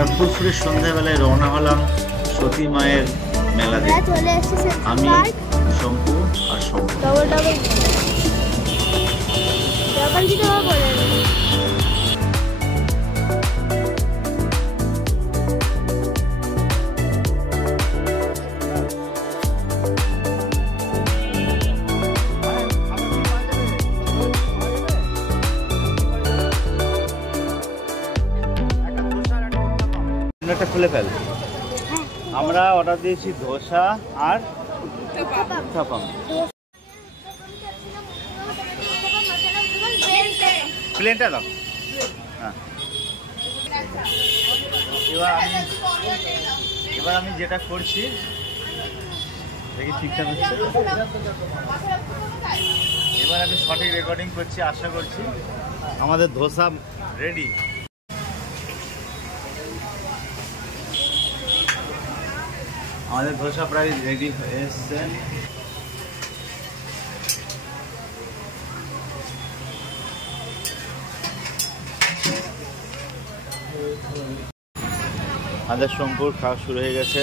আমরা ফুরফুরে সন্ধ্যাবেলায় রওনা হলাম সতী মায়ের মেলা দেখতে। আমি, শম্পু আর শম্পু। খুলে ফেল। আমরা অর্ডার দিয়েছি ধোসা আর উত্তাপাম। প্লেনটা দাও। হ্যাঁ, এবার আমি যেটা করছি দেখি ঠিকঠাক হচ্ছে। এবার আমি সঠিক রেকর্ডিং করছি, আশা করছি। আমাদের ধোসা রেডি। আমাদের ধোসা প্রায় রেডি হয়ে এসছে। আমাদের শম্পুর খাওয়া শুরু হয়ে গেছে।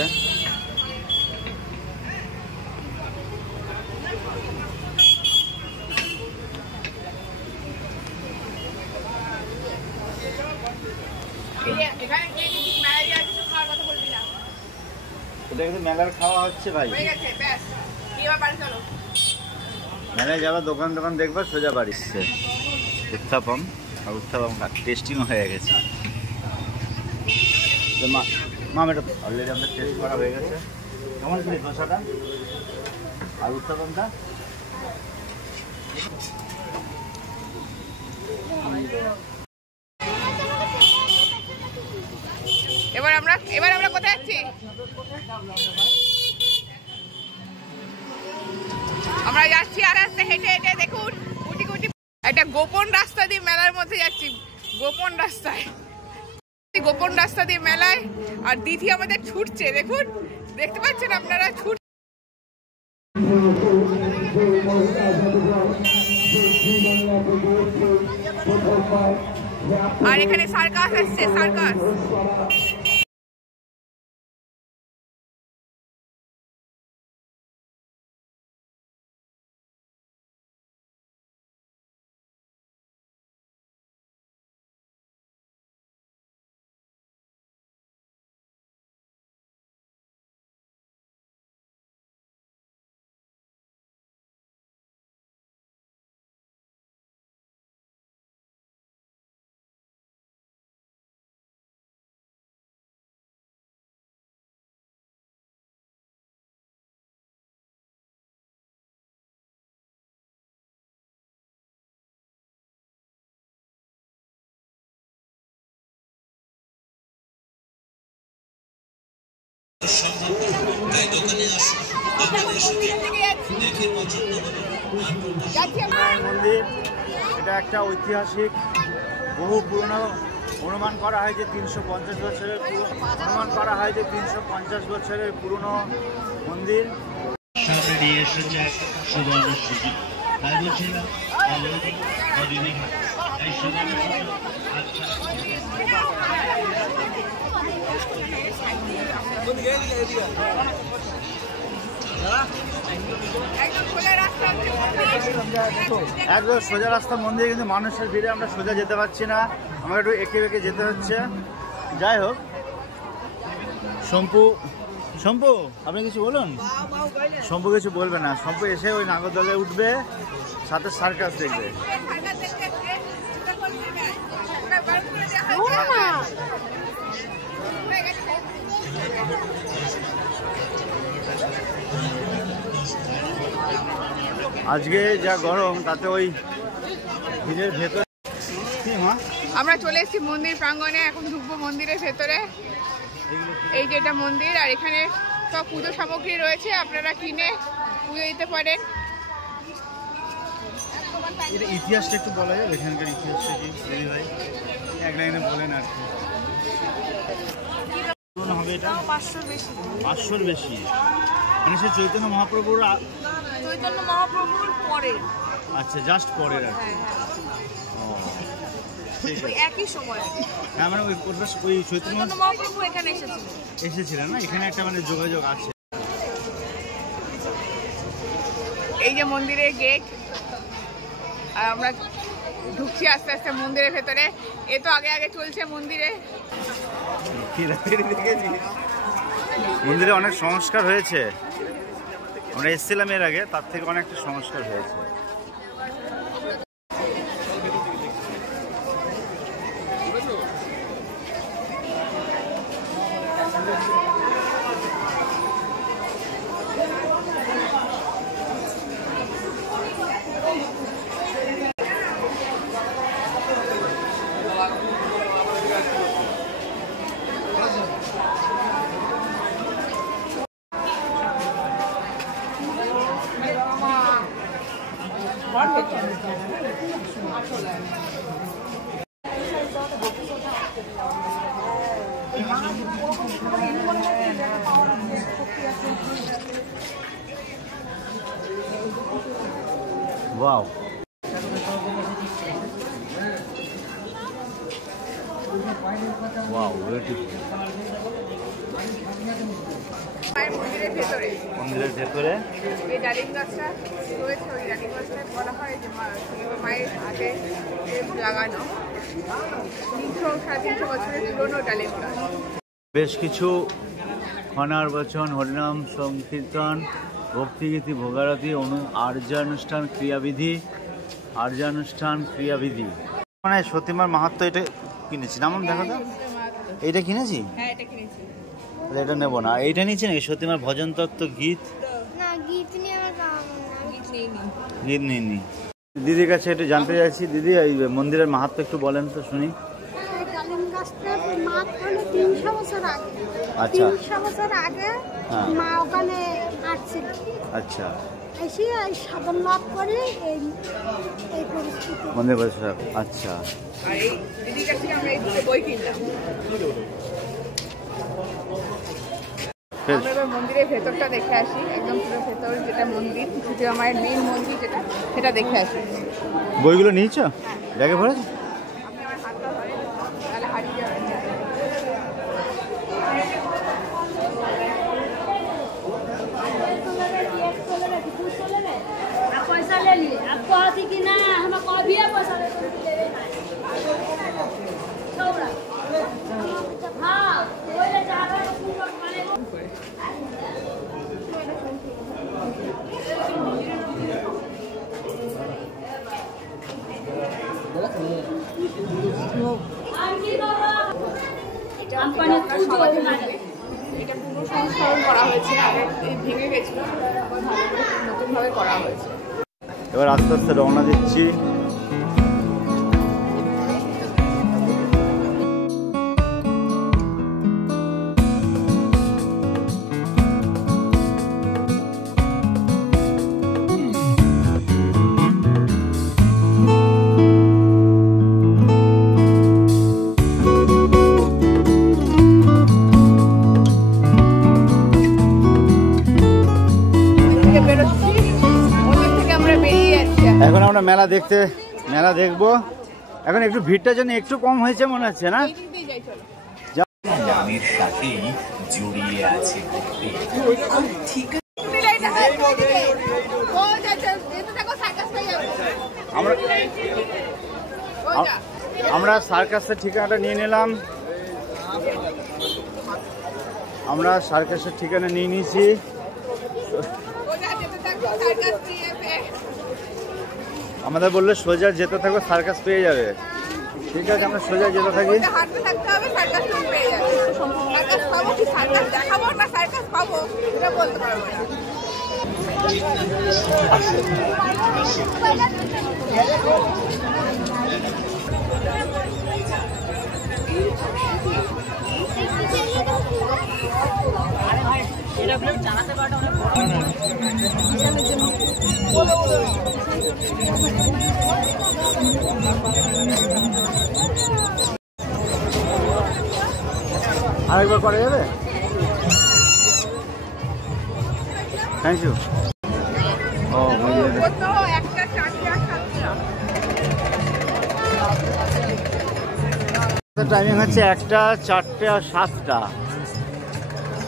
মেলার খাওয়া হচ্ছে ভাই, মেলায় যাবা, দোকান দোকান দেখবা, সোজা বাড়ি। উত্তাপাম আর উত্তাপাম টেস্টিংও হয়ে গেছে। মাম এটা অলরেডি আমাদের টেস্ট করা হয়ে গেছে। কেমন ছিল ধোসাটা আর উত্তাপামটা? এবার আমরা কোথায় যাচ্ছি? আমরা যাচ্ছি আর আস্তে হেঁটে হেঁটে, দেখুন কুটি কুটি একটা গোপন রাস্তা দিয়ে মেলার মধ্যে যাচ্ছি। গোপন রাস্তা দিয়ে মেলায়। আর দিদি আমাদের ছুটছে, দেখুন, দেখতে পাচ্ছেন আপনারা, ছুট। আর এখানে সার্কাস আসছে, সার্কাস। মন্দির এটা একটা ঐতিহাসিক, বহু পুরনো। অনুমান করা হয় যে 350 বছরের পুরনো মন্দির। একদম সোজা রাস্তা মন্দির, কিন্তু মানুষের ভিড়ে আমরা সোজা যেতে পারছি না, আমরা একটু এঁকে বেঁকে যেতে হচ্ছে। যাই হোক, শম্পু আপনি কিছু বলুন। শম্পু কিছু বলবে না। শম্পু এসে ওই নাগরদোলে উঠবে, সাথে সার্কাস দেখবে। আজকে যা গরম, তাতে ওই ভিড়ের ভেতর আমরা চলে এসেছি মন্দির প্রাঙ্গণে। এখন ঢুকবো মন্দিরের ভেতরে। এই যেটা মন্দির, আর এখানে সব পুজো সামগ্রী রয়েছে, আপনারা কিনে পুজো দিতে পারেন। ইতিহাসটা একটু বলা যাবে, এখানকার ইতিহাসটা কি ভাই এক লাইনে বলেন আর কি? হবে এটা 500-র বেশি, মানে সে চৈতন্য মহাপ্রভুর পরে। আচ্ছা, জাস্ট পরের আর কি। ওই একই সময়। হ্যাঁ মানে ওই চৈতন্য মহাপ্রভু এখানে এসেছিলেন না, এখানে একটা মানে যোগাযোগ আছে। এই যে মন্দিরের গেট, আর আমরা ঢুকছি আস্তে আস্তে মন্দিরের ভেতরে। এ তো আগে আগে চলছে মন্দিরে। মন্দিরে অনেক সংস্কার হয়েছে, আমরা এসেছিলাম এর আগে, তার থেকে অনেকটা সংস্কার হয়েছে। Wow. Wow, beautiful. মন্দিরের ভেতরে এই ডালিম গাছটা রয়েছে, ওই ডালিম গাছটা বলা হয় যে মায়ের হাতে লাগানো 300-350 বছরের পুরনো ডালিম গাছ। বেশ কিছু খনার বচন, হরিনাম সংকীর্তন, ভক্তিগীতি, ভোগারতি, আর্যানুষ্ঠান ক্রিয়াবিধি। মানে সতীমার মাহাত্ম্য এটা কিনেছি, নাম দেখো তো, এইটা কিনেছি। হ্যাঁ এটা কিনেছি। এটা নেবো না, এইটা নিচ্ছি নাকি সতীমার ভজন তত্ত্ব গীত? না, গীত নিয়ে গীত নিইনি। দিদির কাছে একটু জানতে চাইছি, দিদি এই মন্দিরের মাহাত্ম্য একটু বলেন তো শুনি। ডালিম গাছটার মাত্র হলো 300 বছর আগে। আচ্ছা 300 বছর আগে মা ওখানে আসছিল। আচ্ছা, এসে এই সাধন লাভ করে এই পরিস্থিতি মন্দির বছর। আচ্ছা, আর এই দিদির কাছে আমরা এই দুটো বই কিনলাম। আমরা এবার মন্দিরের ভেতরটা দেখে আসি, একদম পুরো ভেতর যেটা মন্দির, সীতা মায়ের মেইন মন্দির যেটা, সেটা দেখে আসি। বইগুলো নিয়েছো? ব্যাগে ভরেছো? আপনি আমার হাতটা ধরেন, তাহলে হারিয়ে যাবেন। पैसा ले लिए, आप कहती कि ना हम कभी पैसा ले हाँ बोले जा रहा है। এটা পুরো সংস্করণ করা হয়েছে, আগে ভেঙে গেছিল, নতুনভাবে করা হয়েছে। এবার আস্তে আস্তে রওনা দিচ্ছি। এখন আমরা মেলা দেখবো। এখন একটু ভিড়টা যেন একটু কম হয়েছে মনে হচ্ছে না? গ্রামের সাথেই জড়িয়ে আছে। আমরা সার্কাসের ঠিকানাটা নিয়ে নিলাম। আমরা সার্কাসের ঠিকানা নিয়ে নিয়েছি। আমাদের বললে সোজা যেতে থাকো, সার্কাস পেয়ে যাবে। ঠিক আছে, আমরা সোজা যেতে থাকি। জানাতে পারো আরেকবার করা যাবে? Thank you. ও একটা 4টা 7টা টাইমিং হচ্ছে 1টা, 4টে আর 7টা।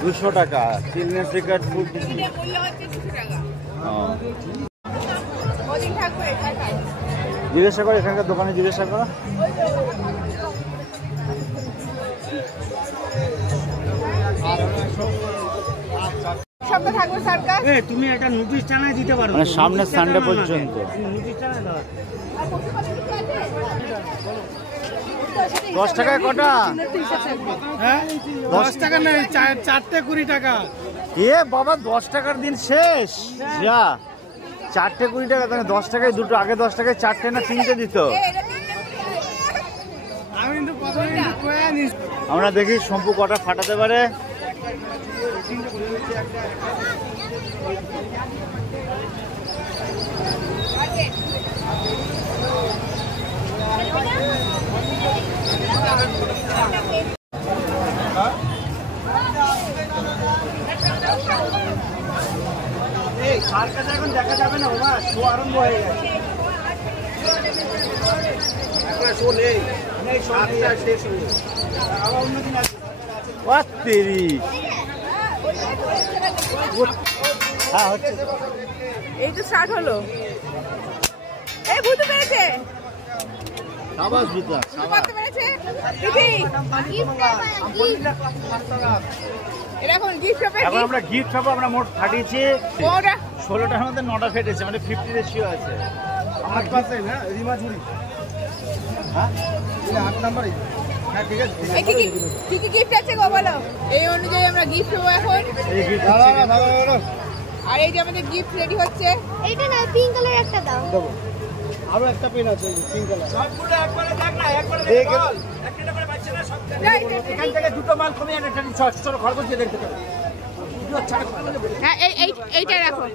200 টাকা চিলড্রেন সিকার ফুড। মূল্য হচ্ছে 200 টাকা। কদিন থাকবে? জিজ্ঞাসা করো, এখানকার দোকানে জিজ্ঞাসা করো। সপ্তাহ থাকবে সার্কাস। তুমি একটা নোটিশ টানায় দিতে পারো, মানে সামনে সানডে পর্যন্ত। নোটিশ টানায় দাও। 10 টাকায় কটা? হ্যাঁ 10 টাকা নেই, 4টে 20 টাকা। এ বাবা 10 টাকার দিন শেষ। যা 4টে 20 টাকা, তাহলে 10 টাকায় দুটো। আগে 10 টাকায় 4টে না 3টে দিত। আমি কিন্তু প্রথমে কয়ে নিস। আমরা দেখি শম্পু কটা ফাটাতে পারে। এখন দেখা যাবে না বাবা, শো আরম্ভ হয়ে গেছে। শো নেই, শেষ হয়ে গেছে। আবার অন্যদিন আছে। তেরি হ্যাঁ হচ্ছে। এই তো স্টার্ট হলো। এই ভূত পেরেছে। সাবাস বিদ্যা, সাবাস। কত পেরেছে? দিদি এরকম গিফট হবে। এখন আমরা গিফট পাবো। আমরা মোট ফাটিয়েছি ওটা 16টার মধ্যে 9টা ফেটেছে, মানে 50 রেশিও আছে। আমার পাশে না রিমা ঝুড়ি। হ্যাঁ 8 নাম্বারই। হ্যাঁ ঠিক আছে। এই কি গিফট আছে গো বলো? এই অনুযায়ী আমরা গিফট পাবো এখন। এই গিফট আর এই যে আমাদের গিফট রেডি হচ্ছে। এইটা না পিঙ্ক কালার একটা দাও। দেবো। আরো একটা পেন আছে পিঙ্ক কালার। সবগুলো একবারে দেখ না, একবারে দেখ। একটা করে পাচ্ছে না সব। এখান থেকে দুটো মাল কমিয়ে আনে, একটা ছোট খরগোশ দিয়ে দেখতে পাবে। হ্যাঁ এইটা রাখো।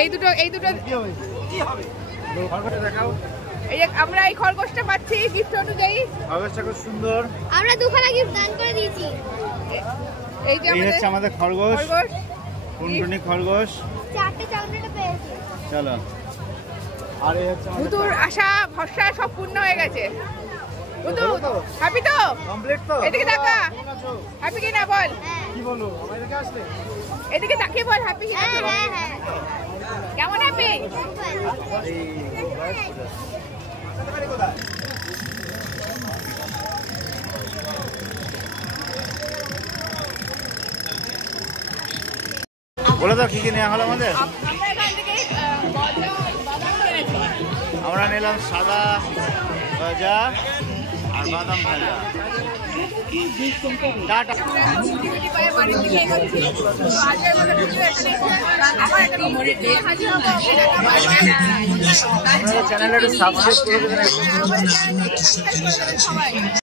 এই দুটো কি হবে? খরগোশটা দেখাও। এই যে আমরা এই খরগোশটা পাচ্ছি গিফট অনুযায়ী। খরগোশটা খুব সুন্দর। আমরা দুখানা গিফট দান করে দিয়েছি। এই যে এই হচ্ছে আমাদের খরগোশ, খরগোশ টুনটুনি খরগোশ। 4টে চকলেট পেয়েছি। চলো। আর এই হচ্ছে আমাদের ভুতুর আশা ভরসা সব পূর্ণ হয়ে গেছে। ভুতু হ্যাপি তো? কমপ্লিট তো। এদিকে তাকা। হ্যাপি কি না বল? কি বলো? আমাদের কাছে আসলে এদিকে তাকিয়ে বল হ্যাপি কি না? হ্যাঁ হ্যাঁ হ্যাঁ। কেমন হ্যাপি? বলে দাও কি কি নেওয়া হলো আমাদের। আমরা এখান থেকে বাদাম কিনেছি। আমরা নিলাম সাদা ভাজা আর বাদাম ভাজা। টাটা। মিষ্টি পায়ে বাড়ির দিকে এগোচ্ছি। তো আজকের মতো ভিডিও এখানেই শেষ। আবার একটা ভিডিও নিয়ে হাজির হবো। ওকে টাটা বাই বাই। চ্যানেলটা একটু সাবস্ক্রাইব করে দেবেন। আমাদের চ্যানেলটাকে সাবস্ক্রাইব করে দেবেন সবাই।